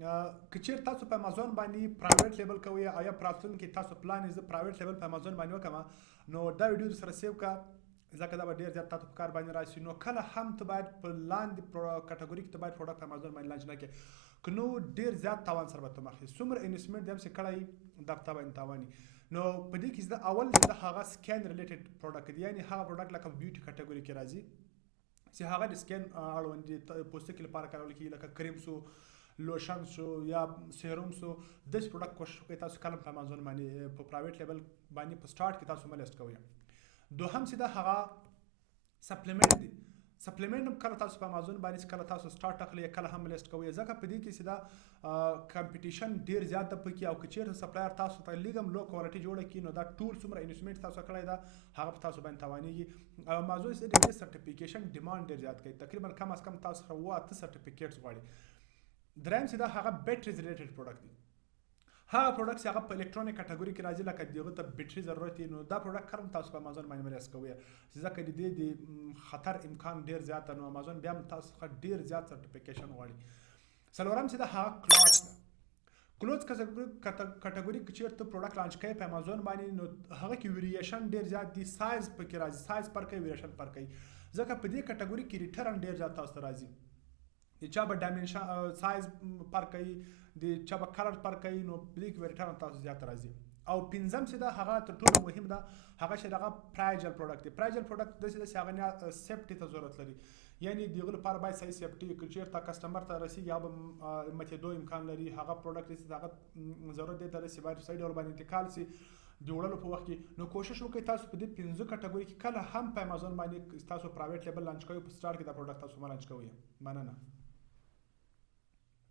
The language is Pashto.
که چیرې تاسو په امازون باندې پرایویټ لیبل کوئ او یا په راتلونکي کې تاسو پلان یې زه پرایویټ لیبل په امازون باندې وکړم نو دا ویډیو درسره سیو کړه ځکه دا به ډېر زیات تاسو په کار باندې راشي. نو کله هم ته باید په لاندې کټګوري کې ته باید پروډکټ په امازون باندې لانچ نه کړې که نو ډېر زیات تاوان سره به ته مخ یې. څومره انویسټمنټ دې هم چې کړی دا په تا باندې تاواني. نو په دې کې زه اول د هغه سکین ریلیټډ پروډکټ دی یعنې هغه پروډکټ لکه بیوټي کټګوري کې راځي چې هغه د سکین اړوند دي پوستکي لپاره کارول کېږي لکه کریم سو لوشن سو یا سیروم سو داسې پروډکټ کوشش وکړئ تاسو کله په امازون باندې په پرایویټ لیبل باندې په سټارټ کې تاسو مه لیسټ کوئ. دوهم چې دا هغه سپلیمنټ دی. سپلیمنټ هم کله تاسو په امازون باندې کله تاسو سټارټ اخلئ کله هم لیسټ کوئ ځکه په دې کې چې دا کمپټیشن ډېر زیات ده پکې او که چیرته سپلایر تاسو ته لږ هم لو کوالټي جوړه کړي نو دا ټول څومره انویسټمنټ تاسو کړی ده هغه په تاسو باندې تاوانیږي. او امازون چې د دې سرټیفیکیشن ډیمانډ ډېر زیات کوي تقریبا کم از کم تاسو سره 8 سرټیفیکیټس غواړي. دریم چې دا هغه بیټریز ریلیټډ پروډکټ دی. هغه پروډکټس هغه په الکترونیک کټګوري کې راځي لکه دغه ته بیټري ضرورت دی نو دا پروډکټ کارم تاسو په امازون باندې مریس کوئ ځکه د دې د خطر امکان ډیر زیات نو امازون بیا هم تاسو څخه ډیر زیات سرټیفیکیشن غواړي. څلورم چې دا هغه کلاث ده. کلوز کټګوري کې چیرته پروډکټ لانچ کوي په امازون باندې نو هغه کې ویریشن ډیر زیات دي سایز پکې راځي سایز پر کوي ویریشن پر کوي ځکه په دې کټګوري کې ریټرن ډیر زیات تاسو ته راځي د چا به ډایمنشن سایز پر کوي د چا به کلر پر کوي نو په دې کې به ریټرن تاسو زیات راځي. او پنځم چې دا هغه تر ټولو مهم ده هغه چې دغه پرایجل پروډکټ دی. پرایجل پروډکټ داسې ده چې هغه نه سیفټي ته ضرورت لري یعنې د هغه لپاره باید صحیح سیفټي که چېرته کسټمر ته رسیږي هغه به ماتېدو امکان لري هغه پروډکټ چې هغه ضرورت دی ته رسي باید صحیح ډول باندې انتقال سي د وړلو په وخت کې. نو کوشش وکړئ تاسو په دې پنځه کټګوري کې کله هم په امازون باندې تاسو پرایویټ لیبل لانچ کوئ په سټارټ کې دا پروډکټ تاسو مه لانچ کوئ. مننه.